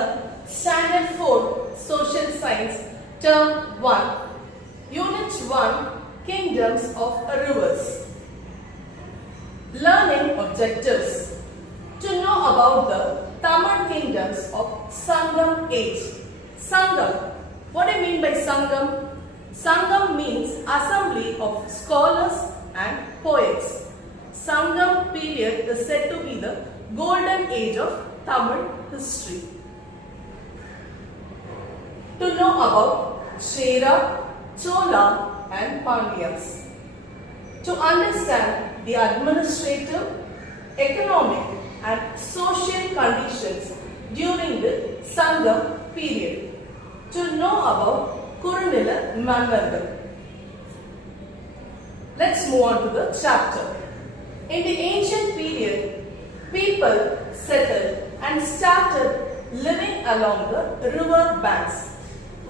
Nagar, Standard 4, Social Science, Term 1, Unit 1, Kingdoms of Rivers. Learning objectives. To know about the Tamil kingdoms of Sangam age. Sangam. What do you mean by Sangam? Sangam means assembly of scholars and poets. Sangam period is said to be the golden age of Tamil history. To know about Chera, Chola and Pandyas. To understand the administrative, economic and social conditions during the Sangam period. To know about Kurunila Mannargal. Let's move on to the chapter. In the ancient period, people settled and started living along the river banks.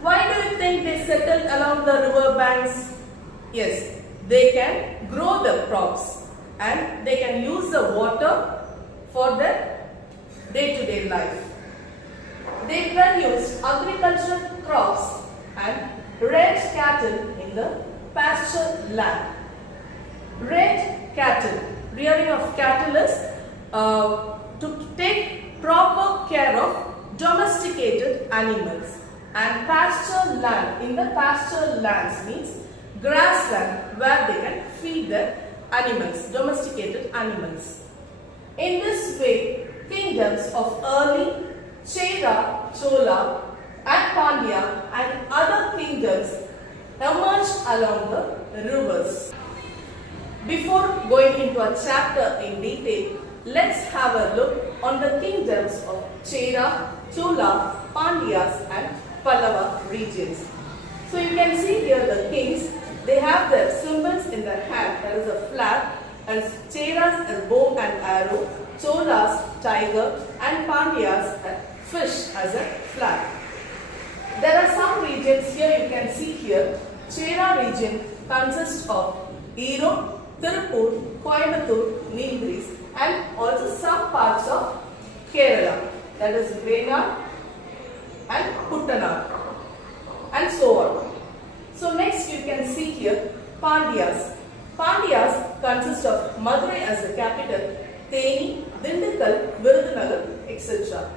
Why do you think they settled along the river banks? Yes, they can grow the crops and they can use the water for their day-to-day life. They produced agricultural crops and reared cattle in the pasture land. Reared cattle, rearing of cattle is to take proper care of domesticated animals. And pasture land, in the pasture lands means grassland where they can feed their animals, domesticated animals. In this way, kingdoms of early Chera, Chola and Pandya and other kingdoms emerged along the rivers. Before going into a chapter in detail, let's have a look on the kingdoms of Chera, Chola, Pandyas and Pallava regions. So you can see here the kings, they have their symbols in their hand. There is a flag, and Cheras a bow and arrow, Cholas tiger and Pandyas a fish as a flag. There are some regions here you can see here. Chera region consists of Erode, Tirupur, Coimbatore, Nilgiris and also some parts of Kerala, that is Venad and Kuttanad and so on. So next you can see here Pandyas. Pandyas consist of Madurai as the capital, Theni, Dindigul, Virudhunagar, etc.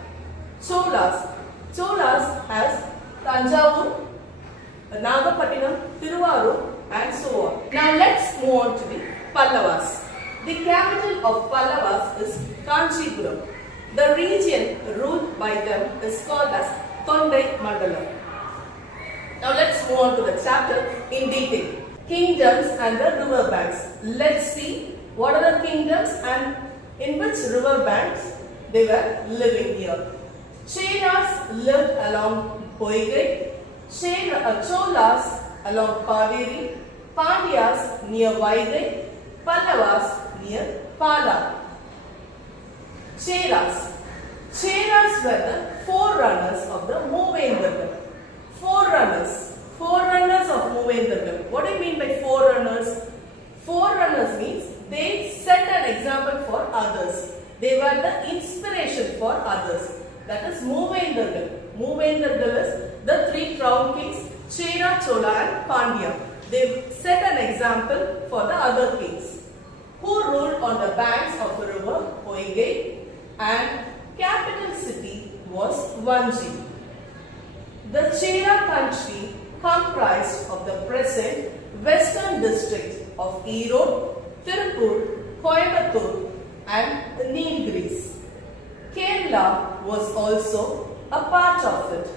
Cholas. Cholas has Tanjavur, Nagapattinam, Tiruvarur and so on. Now let's move on to the Pallavas. The capital of Pallavas is Kanchipuram. The region ruled by them is called as Tondai Mandalam. Now let's move on to the chapter in detail. Kingdoms and the river banks. Let's see what are the kingdoms and in which river banks they were living here. Cheras lived along Poigai, Cholas along Kaveri, Pandyas near Vaigai, Pallavas near Pala. Cheras. Cheras were the forerunners of the Movendargal. Forerunners of Movendargal. What do you mean by forerunners? Forerunners means they set an example for others. They were the inspiration for others. That is Movendargal. Movendargal is the three crown kings, Chera, Chola and Pandya. They set an example for the other kings who ruled on the banks of the river Poigai, and capital city was Vanji. The Chera country comprised of the present western district of Erode, Tirupur, Coimbatore and Nilgiris. Kerala was also a part of it.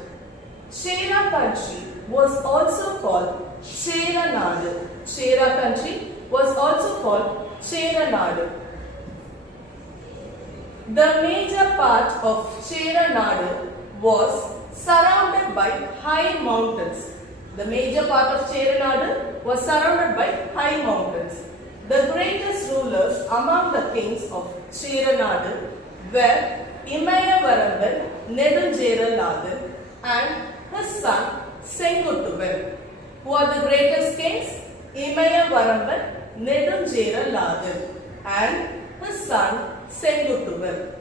Chera country was also called Chera Nadu. Chera country was also called Chera Nadu. The major part of Chera Nadu was surrounded by high mountains. The major part of Chera Nadu was surrounded by high mountains. The greatest rulers among the kings of Chera Nadu were Imayavaramban Nedunjera and his son Senguttuvan. Who are the greatest kings? Imayavaramban Nedunjera and his son Senguttuvan.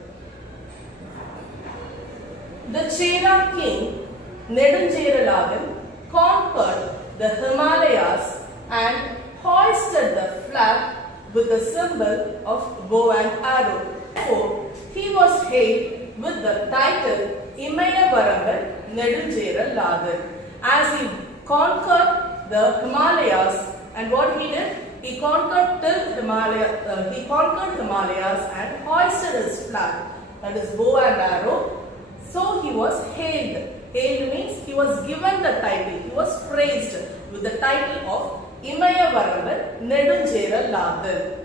The Chera king Nedunjeralagan conquered the Himalayas and hoisted the flag with the symbol of bow and arrow. Therefore, he was hailed with the title Imaya Varangal Nedunjeralagan, as he conquered the Himalayas. And what he did? He conquered Himalayas and hoisted his flag, that is bow and arrow. So he was hailed. Hailed means he was given the title. He was praised with the title of Imaya Varangal Nedunjeralagan.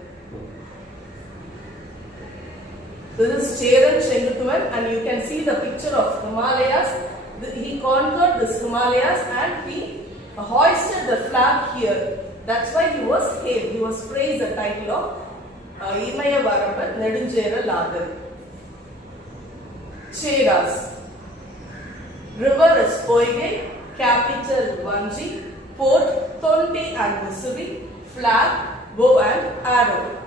This is Cheran Shengutuvan, and you can see the picture of Himalayas. He conquered this Himalayas and he hoisted the flag here. That's why he was hailed. He was praised the title of Imaya Varangal Nedunjeralagan. Cheras. River is Poigai, capital Vanji, port Tonti and Mussoorie, flag, bow and arrow.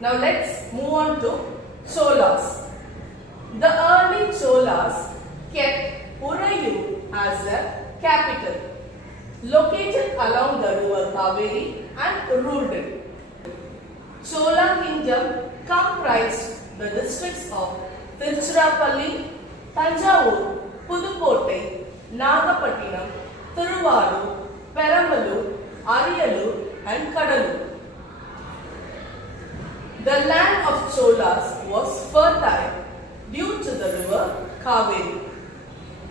Now let's move on to Cholas. The early Cholas kept Uraiyur as their capital, located along the river Kaveri, and ruled it. Chola kingdom comprised the districts of Tiruchirappalli, Tanjavur, Pudukkottai, Nagapattinam, Thiruvarur, Perambalur, Ariyalur and Kadalur. The land of Cholas was fertile due to the river Kaveri.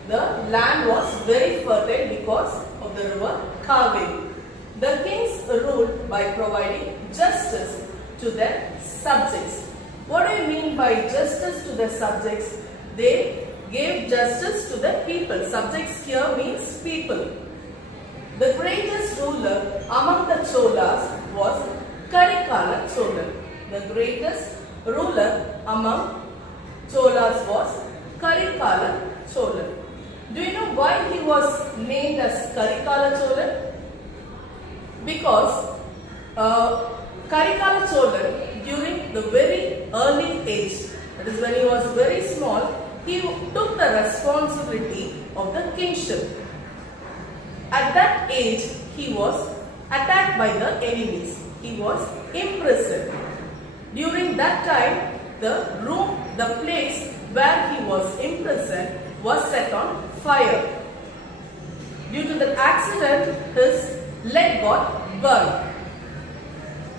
The land was very fertile because of the river Kaveri. The kings ruled by providing justice to their subjects. What do you mean by justice to the subjects? They gave justice to the people. Subjects here means people. The greatest ruler among the Cholas was Karikala Cholan. The greatest ruler among Cholas was Karikala Cholan. Do you know why he was named as Karikala Cholan? Because Karikala Cholan, during the very early age, that is when he was very small, he took the responsibility of the kingship. At that age, he was attacked by the enemies. He was imprisoned. During that time, the place where he was imprisoned was set on fire. Due to the accident, his leg got burned.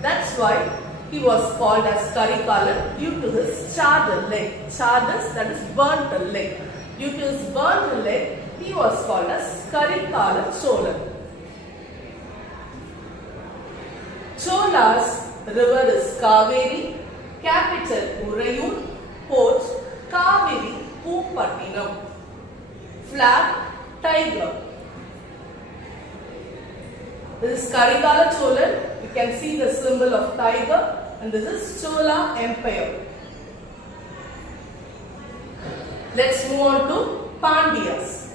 That's why he was called as Karikala, due to his charred leg. Charred, that is burnt leg. Due to his burnt leg, he was called as Karikala Cholan. Chola's river is Kaveri, capital Uraiyur, port Kaveri Poopattinam, flag tiger. This is Karikala Cholan. You can see the symbol of tiger, and this is Chola Empire. Let's move on to Pandyas.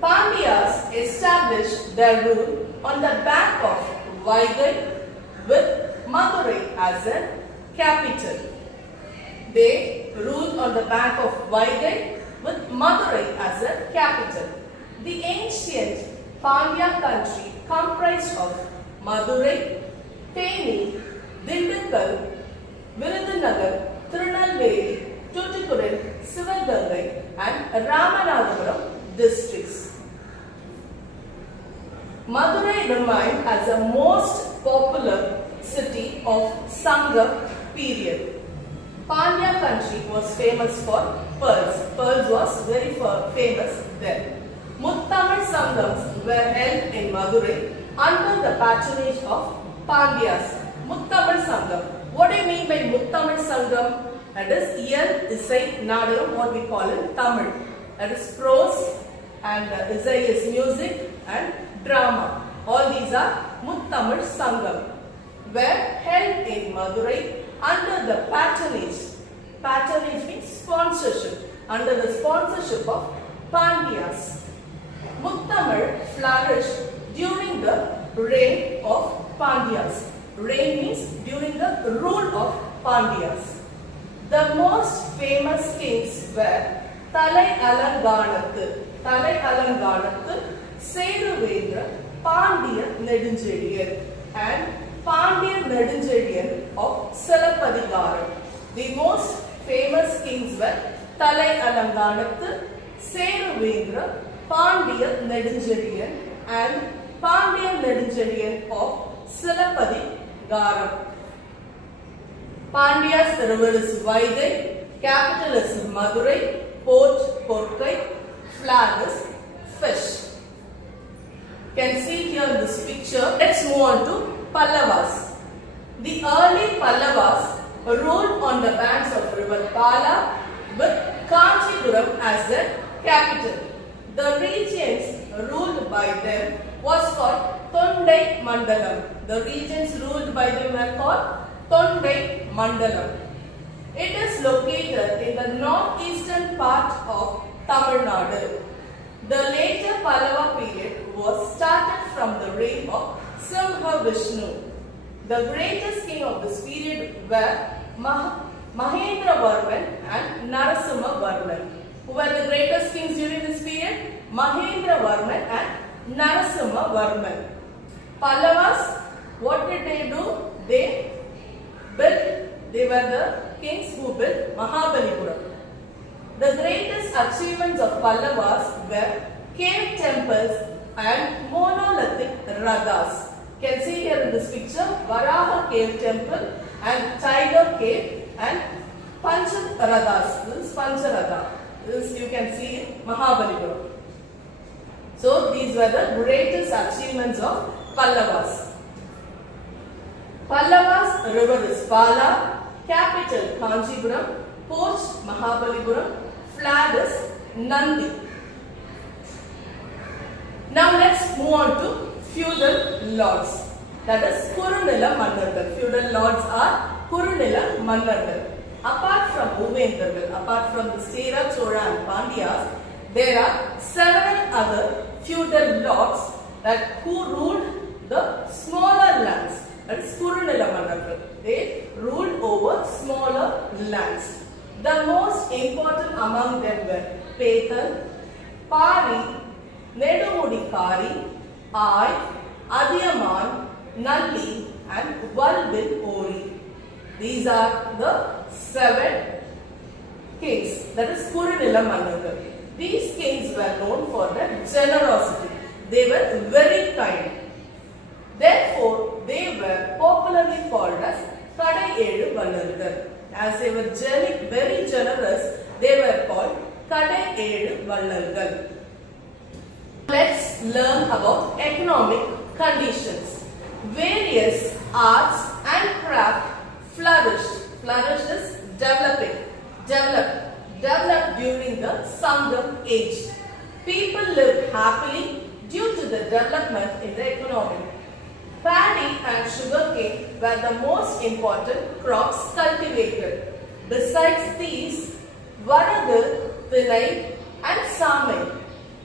Pandyas established their rule on the bank of Vaigai with Madurai as a capital. They ruled on the bank of Vaigai with Madurai as a capital. The ancient Pandya country comprised of Madurai, Theni, Dindigul, Virudhunagar, Tirunelveli, Tuticorin, Sivagangai and Ramanathapuram districts. Madurai remained as the most popular city of Sangam period. Pandya country was famous for pearls. Pearls was very famous then. Muttamil Sangams were held in Madurai under the patronage of Pandyas. Muttamil Sangam. What do you mean by Muttamil Sangam? That is Iyal, Isai, Nadaram, what we call in Tamil. That is prose, and Isai is music and drama. All these are Muttamil Sangam. Were held in Madurai under the patronage. Patronage means sponsorship. Under the sponsorship of Pandyas. Muttamil flourished during the reign of Pandyas. Reign means during the rule of Pandyas. The most famous kings were தலை அலங்கானத்து தலை அலங்கானத்து சேருவேந்திர Pandya Nedunchezhiyan and Pandya Nedunchezhiyan of Silappatikaram. The most famous kings were தலை அலங்கானத்து, சேருவேந்திர, Pandya Nedunchezhiyan and Pandya Nedunchezhiyan of Silappatikaram. Pandya's river is Vaigai, capital is Madurai, port Porkai, flag is fish. You can see here in this picture. Let's move on to Pallavas. The early Pallavas ruled on the banks of river Pala with Kanchipuram as their capital. The regions ruled by them was called Tondai Mandalam. The regions ruled by them were called Tondai Mandalam. It is located in the northeastern part of Tamil Nadu. The later Pallava period was started from the reign of Simhavishnu. The greatest king of this period were Mahendravarman and Narasimhavarman. Who were the greatest kings during this period? Mahendravarman and Narasimhavarman. Pallavas, what did they do? They were the kings who built Mahabalipuram. The greatest achievements of Pallavas were cave temples and monolithic rathas. You can see here in this picture Varaha cave temple and Tiger cave and Pancharathas. This is Pancharatha. This you can see in Mahabalipuram. So these were the greatest achievements of Pallavas. Pallavas river is Pala, capital Kanchipuram, port Mahabalipuram, flag is Nandi. Now let's move on to feudal lords. That is Kurunila Mannargal. Feudal lords are Kurunila Mannargal. Apart from Uvendragal, apart from the Sera, Chola and Pandyas, there are several other feudal lords who ruled the smaller lands. That is Kurunila Mannargal. They ruled over smaller lands. The most important among them were Pethal, Pari, Nedumudikari, Ai, Adiyaman, Nalli and Valbil Ori. These are the 7 kings. That is Kurunila Mannargal. These kings were known for their generosity. They were very kind. Therefore, they were popularly called as Kadai Elu Vallargal. As they were very generous, they were called Kadai Elu Vallargal. Let's learn about economic conditions. Various arts and craft flourished. Flourished is developed during the Sangam age. People lived happily due to the development in the economy. Paddy and sugarcane were the most important crops cultivated. Besides these, Varadu, Thinai and Samai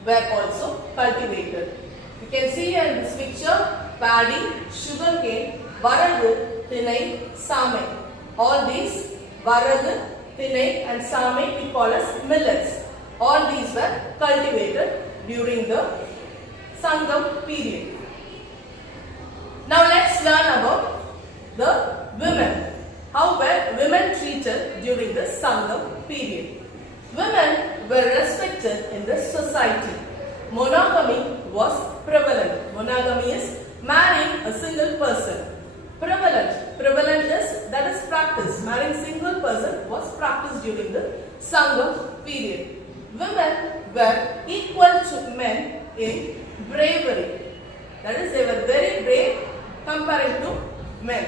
were also cultivated. You can see here in this picture paddy, sugarcane, Varadu, Thinai, Samai. All these Varadu, Thinai and Samai we call as millets. All these were cultivated during the Sangam period. Now let's learn about the women. How were women treated during the Sangam period? Women were respected in the society. Monogamy was prevalent. Monogamy is marrying a single person. Prevalent is that is practice. Marrying single person was practiced during the Sangam period. Women were equal to men in bravery. That is, they were very brave compared to men.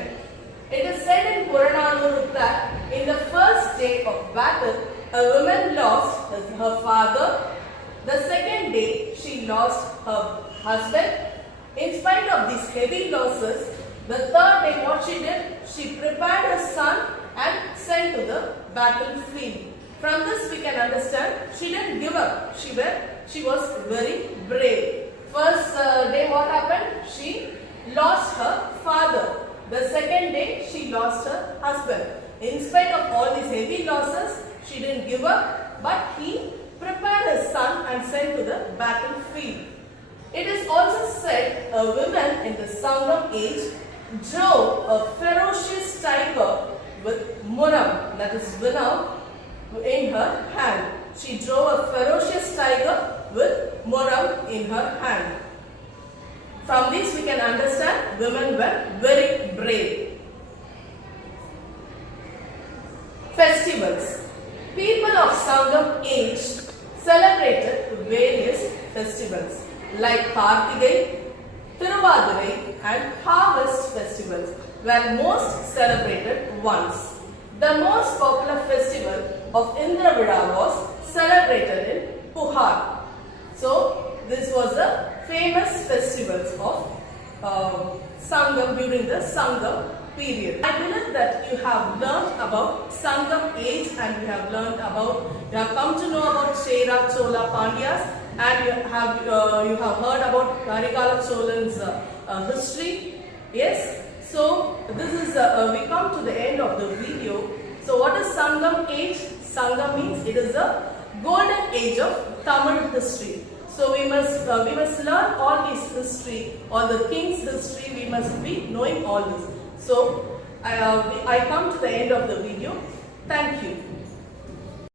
It is said in Purananuru that in the first day of battle, a woman lost her father. The second day, she lost her husband. In spite of these heavy losses, the third day what she did? She prepared her son and sent to the battlefield. From this we can understand she didn't give up. She was very brave. First day what happened? She lost her father. The second day she lost her husband. In spite of all these heavy losses, she didn't give up, but prepared his son and sent to the battlefield. It is also said a woman in the Sangam age drove a ferocious tiger with muram, that is vinam, in her hand. She drove a ferocious tiger with muram in her hand. From this we can understand women were very brave. Festivals. People of Sangam age celebrated various festivals like Kartigai, Thiruvadirai and harvest festivals were most celebrated once. The most popular festival of Indravida was celebrated in Puhar. So this was the famous festivals of Sangam during the Sangam period. I believe that you have learned about Sangam age and you have come to know about Chera, Chola, Pandyas, and you have heard about Karikala Cholan's history. Yes. So this is we come to the end of the video. So what is Sangam age? Sangam means it is the golden age of Tamil history. So we must learn all this history, all the king's history. We must be knowing all this. So I come to the end of the video. Thank you.